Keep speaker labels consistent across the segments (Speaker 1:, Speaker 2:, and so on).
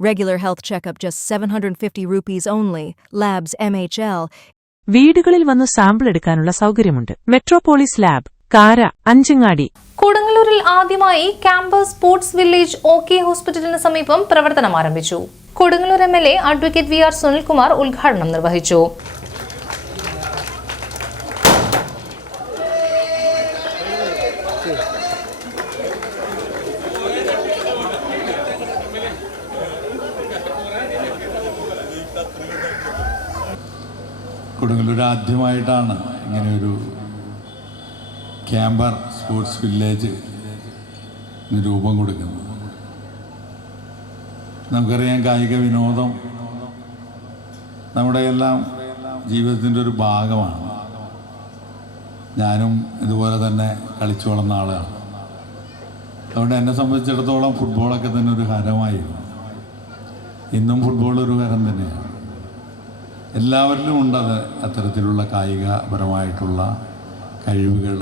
Speaker 1: Regular health checkup just 750 rupees only. Labs MHL.
Speaker 2: വീടുകളിൽ വന്ന് sample എടുക്കാനുള്ള സൗകര്യമുണ്ട് മെട്രോപോളിസ് ലാബ് കാര അഞ്ചങ്ങാടി
Speaker 3: കൊടുങ്ങല്ലൂരിൽ ആദ്യമായി campus sports village O K ഹോസ്പിറ്റലിന് സമീപം പ്രവർത്തനം ആരംഭിച്ചു Kodungallur M L A advocate V R Sunilkumar ഉദ്ഘാടനം നിർവഹിച്ചു
Speaker 4: കൊടുങ്ങല്ലൂർ ആദ്യമായിട്ടാണ് ഇങ്ങനെയൊരു ക്യാമ്പർ സ്പോർട്സ് വില്ലേജ് രൂപം കൊടുക്കുന്നത്. നമുക്കറിയാം കായിക വിനോദം നമ്മുടെ എല്ലാം ജീവിതത്തിന്റെ ഒരു ഭാഗമാണ്. ഞാനും ഇതുപോലെ തന്നെ കളിച്ചു വളർന്ന ആളാണ്. അതുകൊണ്ട് എന്നെ സംബന്ധിച്ചിടത്തോളം ഫുട്ബോളൊക്കെ തന്നെ ഒരു ഹരമായിരുന്നു. ഇന്നും ഫുട്ബോൾ ഒരു ഹരം തന്നെയാണ്. എല്ലാവരിലും ഉണ്ടത് അത്തരത്തിലുള്ള കായികപരമായിട്ടുള്ള കഴിവുകൾ.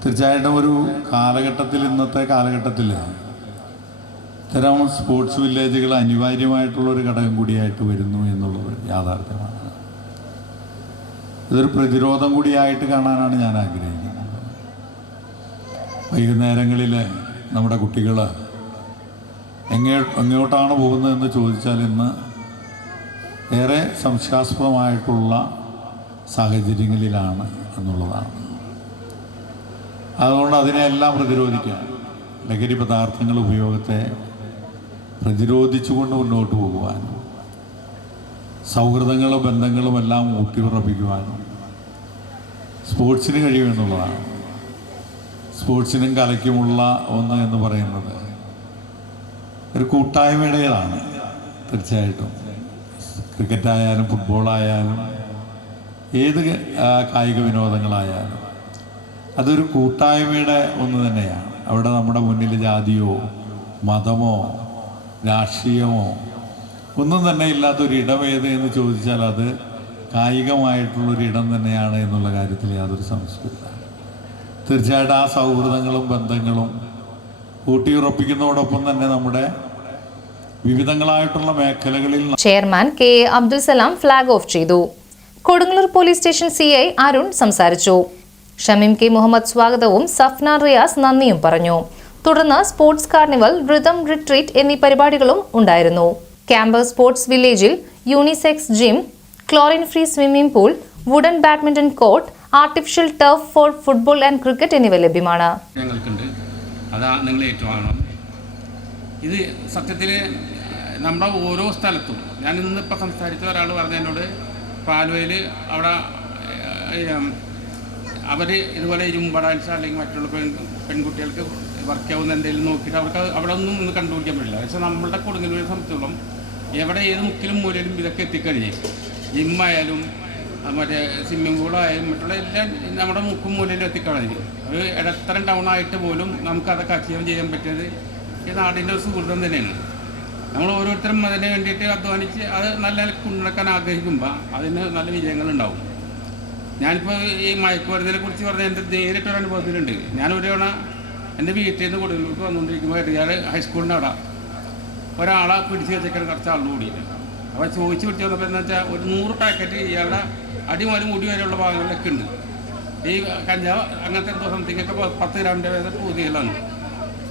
Speaker 4: തീർച്ചയായിട്ടും ഒരു കാലഘട്ടത്തിൽ ഇന്നത്തെ കാലഘട്ടത്തിൽ ഇത്തരം സ്പോർട്സ് വില്ലേജുകൾ അനിവാര്യമായിട്ടുള്ള ഒരു ഘടകം കൂടിയായിട്ട് വരുന്നു എന്നുള്ളത് യാഥാർത്ഥ്യമാണ്. ഇതൊരു പ്രതിരോധം കൂടിയായിട്ട് കാണാനാണ് ഞാൻ ആഗ്രഹിക്കുന്നത്. വൈകുന്നേരങ്ങളിൽ നമ്മുടെ കുട്ടികൾ എങ്ങേ എങ്ങോട്ടാണ് പോകുന്നതെന്ന് ചോദിച്ചാൽ ഇന്ന് ഏറെ സംശയാസ്പദമായിട്ടുള്ള സാഹചര്യങ്ങളിലാണ് എന്നുള്ളതാണ്. അതുകൊണ്ട് അതിനെല്ലാം പ്രതിരോധിക്കാം. ലഹരി പദാർത്ഥങ്ങൾ ഉപയോഗത്തെ പ്രതിരോധിച്ചുകൊണ്ട് മുന്നോട്ട് പോകുവാനും സൗഹൃദങ്ങളും ബന്ധങ്ങളും എല്ലാം ഊട്ടിയുറപ്പിക്കുവാനും സ്പോർട്സിന് കഴിയുമെന്നുള്ളതാണ്. സ്പോർട്സിനും കലയ്ക്കുമുള്ള ഒന്ന് എന്ന് പറയുന്നത് ഒരു കൂട്ടായ്മയുടേതാണ് തീർച്ചയായിട്ടും. ക്രിക്കറ്റായാലും ഫുട്ബോളായാലും ഏത് കായിക വിനോദങ്ങളായാലും അതൊരു കൂട്ടായ്മയുടെ ഒന്ന് തന്നെയാണ്. അവിടെ നമ്മുടെ മുന്നിൽ ജാതിയോ മതമോ രാഷ്ട്രീയമോ ഒന്നും തന്നെ ഇല്ലാത്തൊരു ഇടം ഏത് എന്ന് ചോദിച്ചാൽ അത് കായികമായിട്ടുള്ളൊരു ഇടം തന്നെയാണ് എന്നുള്ള കാര്യത്തിൽ യാതൊരു സംശയമില്ല തീർച്ചയായിട്ടും ആ സൗഹൃദങ്ങളും ബന്ധങ്ങളും ഊട്ടിയുറപ്പിക്കുന്നതോടൊപ്പം തന്നെ നമ്മുടെ വിവിധങ്ങളായിട്ടുള്ള മേഖലകളിൽ
Speaker 3: chairman K A Abdul Salam flag off ചെയ്തു. Kodungallur police station C I Arun സംസാരിച്ചു. ഷമീം കെ മുഹമ്മദ് സ്വാഗതവും സഫ്ന റിയാസ് നന്ദിയും പറഞ്ഞു. തുടർന്ന് സ്പോർട്സ് കാർണിവൽ റിതം റിട്രീറ്റ് എന്നീ പരിപാടികളും ഉണ്ടായിരുന്നു. ക്യാമ്പസ് സ്പോർട്സ് വില്ലേജിൽ unisex gym chlorine free swimming pool wooden badminton court artificial turf for football and cricket എന്നിവ ലഭ്യമാണ്.
Speaker 5: ഞങ്ങൾക്കുണ്ട്. അതാ നിങ്ങൾ ഏറ്റുവാങ്ങണം ഇത് സത്യത്തിൽ നമ്മുടെ ഓരോ സ്ഥലത്തും. ഞാൻ ഇന്നിപ്പോൾ സംസാരിച്ച ഒരാൾ പറഞ്ഞ എന്നോട് പാലുവയിൽ അവിടെ അവർ ഇതുപോലെ ഇരുമ്പ ഡാൻസ് അല്ലെങ്കിൽ മറ്റുള്ള പെൺ പെൺകുട്ടികൾക്ക് വർക്ക് ആവുന്ന എന്തെങ്കിലും നോക്കിയിട്ട് അവർക്ക് അവിടെ ഒന്നും ഒന്ന് കണ്ടുപിടിക്കാൻ പറ്റില്ല. പക്ഷേ നമ്മളുടെ കൊടുങ്ങല്ലൂരെ സംബന്ധിച്ചോളം എവിടെ ഏത് മുക്കിലും മൂലയിലും ഇതൊക്കെ എത്തിക്കഴിഞ്ഞേ. ജിമ്മായാലും മറ്റേ സ്വിമ്മിംഗ് പൂളായാലും മറ്റുള്ള എല്ലാം നമ്മുടെ മുക്കും മൂലയിലും എത്തിക്കഴിഞ്ഞ്. അത് ഇടത്തരം ടൗൺ ആയിട്ട് പോലും നമുക്ക് അതൊക്കെ അച്ചീവ് ചെയ്യാൻ പറ്റിയത് ഈ നാടിന്റെ സുഹൃത്തം തന്നെയാണ്. നമ്മൾ ഓരോരുത്തരും അതിന് വേണ്ടിയിട്ട് അധ്വാനിച്ച് അത് നല്ല കൊണ്ടുനടക്കാൻ ആഗ്രഹിക്കുമ്പോൾ അതിന് നല്ല വിജയങ്ങളുണ്ടാവും. ഞാനിപ്പോൾ ഈ മയക്കുമരുന്നിനെ കുറിച്ച് പറഞ്ഞ എന്റെ നേരിട്ടൊരു അനുഭവത്തിലുണ്ട്. ഞാൻ ഒരു തവണ എന്റെ വീട്ടിൽ നിന്ന് കൊടുങ്ങല്ലൂർക്ക് വന്നുകൊണ്ടിരിക്കുമ്പോൾ ഇയാൾ ഹൈസ്കൂളിന്റെ അവിടെ ഒരാളെ പിടിച്ച് വെച്ചേക്കാൻ കുറച്ച് ആളുകൾ കൂടിയിട്ട് അപ്പോൾ ചോദിച്ച് പിടിച്ച് വന്നപ്പോൾ എന്താ വെച്ചാൽ ഒരു നൂറ് പാക്കറ്റ് ഇയാളുടെ അടിമാലും മുടി വരെയുള്ള ഭാഗങ്ങളിലൊക്കെ ഉണ്ട്. ഈ കഞ്ചാവ് അങ്ങനത്തെ പ- പത്ത് ഗ്രാമിന്റെ വേദ പൂതികളാണ്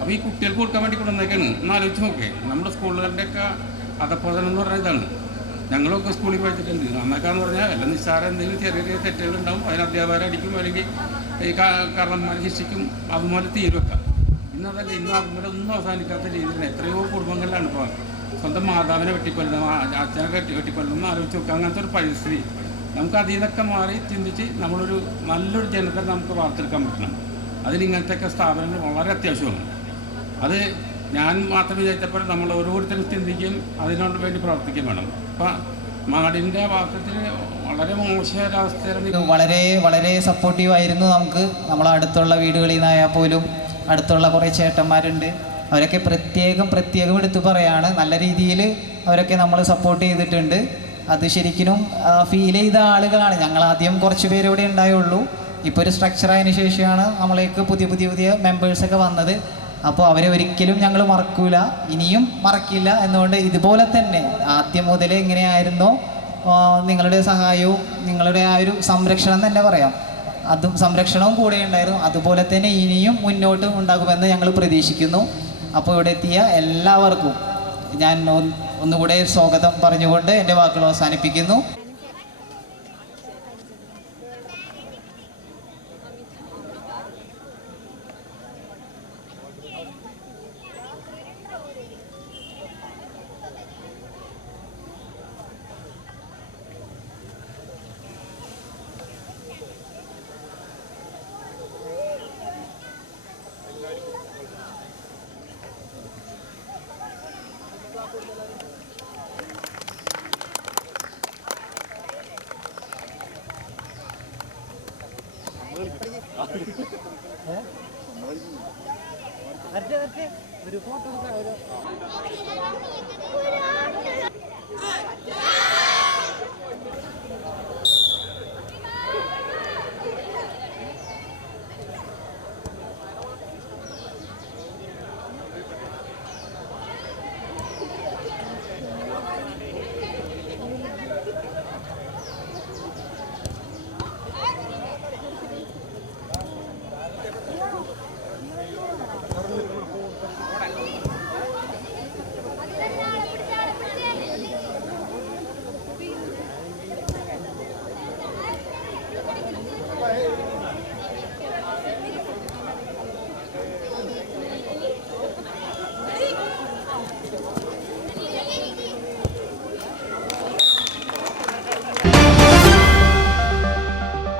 Speaker 5: അപ്പോൾ ഈ കുട്ടികൾക്ക് കൊടുക്കാൻ വേണ്ടി കൊണ്ടുവന്നേക്കാണ് ഒന്ന് ആലോചിച്ച് നോക്കേ. നമ്മുടെ സ്കൂളുകളുടെയൊക്കെ അധപ്പതനം എന്ന് പറഞ്ഞ ഇതാണ്. ഞങ്ങളൊക്കെ സ്കൂളിൽ പഠിച്ചിട്ടുണ്ട്. നന്നാക്കാന്ന് പറഞ്ഞാൽ എല്ലാം നിസ്സാരം എന്തെങ്കിലും ചെറിയ ചെറിയ തെറ്റുകൾ ഉണ്ടാവും. അതിന് അധ്യാപകരെ അടിക്കും അല്ലെങ്കിൽ ഈ കാരണന്മാരെ ശിക്ഷിക്കും. അതുപോലെ തീരുവെക്കാം ഇന്നതല്ല ഇന്ന് അതുപോലെ ഒന്നും അവസാനിക്കാത്ത രീതിയിൽ എത്രയോ കുടുംബങ്ങളിലാണ് ഇപ്പോൾ സ്വന്തം മാതാവിനെ വെട്ടിക്കൊല്ലുന്ന അച്ഛനെ വെട്ടി വെട്ടിക്കൊല്ലുന്നു എന്ന് ആലോചിച്ച് നോക്കുക അങ്ങനത്തെ ഒരു പരിസ്ഥിതി. നമുക്ക് അതിൽ നിന്നൊക്കെ മാറി ചിന്തിച്ച് നമ്മളൊരു നല്ലൊരു ജനത്തെ നമുക്ക് വാർത്തെടുക്കാൻ പറ്റണം. അതിന് ഇങ്ങനത്തെയൊക്കെ സ്ഥാപനങ്ങൾ വളരെ അത്യാവശ്യമാണ്. അത് ഞാൻ മാത്രം വിചാരിച്ചപ്പോൾ നമ്മൾ ഓരോരുത്തരും ചിന്തിക്കും അതിനോട് വേണ്ടി പ്രവർത്തിക്കുകയും വേണം. അപ്പം നാടിന്റെ വാർത്തത്തിൽ വളരെ മോശമൊരവസ്ഥയാണ്
Speaker 6: വളരെ വളരെ സപ്പോർട്ടീവ് ആയിരുന്നു നമുക്ക്. നമ്മളെ അടുത്തുള്ള വീടുകളിൽ നിന്നായാൽ പോലും അടുത്തുള്ള കുറേ ചേട്ടന്മാരുണ്ട്. അവരൊക്കെ പ്രത്യേകം പ്രത്യേകം എടുത്തു പറയാണ്. നല്ല രീതിയിൽ അവരൊക്കെ നമ്മൾ സപ്പോർട്ട് ചെയ്തിട്ടുണ്ട്. അത് ശരിക്കും ഫീൽ ചെയ്ത ആളുകളാണ്. ഞങ്ങൾ ആദ്യം കുറച്ച് പേര് ഇവിടെ ഉണ്ടായുള്ളൂ. ഇപ്പോൾ ഒരു സ്ട്രക്ചർ ആയതിനു ശേഷമാണ് നമ്മളേക്ക് പുതിയ പുതിയ പുതിയ മെമ്പേഴ്സൊക്കെ വന്നത്. അപ്പോൾ അവരെ ഒരിക്കലും ഞങ്ങൾ മറക്കൂല ഇനിയും മറക്കില്ല എന്നുകൊണ്ട് ഇതുപോലെ തന്നെ ആദ്യം മുതലേ എങ്ങനെയായിരുന്നോ നിങ്ങളുടെ സഹായവും നിങ്ങളുടെ ആ ഒരു സംരക്ഷണം തന്നെ പറയാം. അതും സംരക്ഷണവും കൂടെ ഉണ്ടായിരുന്നു. അതുപോലെ തന്നെ ഇനിയും മുന്നോട്ട് ഉണ്ടാകുമെന്ന് ഞങ്ങൾ പ്രതീക്ഷിക്കുന്നു. അപ്പോൾ ഇവിടെ എത്തിയ എല്ലാവർക്കും ഞാൻ ഒന്ന് ഒന്നുകൂടെ സ്വാഗതം പറഞ്ഞുകൊണ്ട് എന്റെ വാക്കുകൾ അവസാനിപ്പിക്കുന്നു. വരട്ടെ വരട്ടെ. ഒരു ഫോട്ടോ എടുക്കാം ഒരു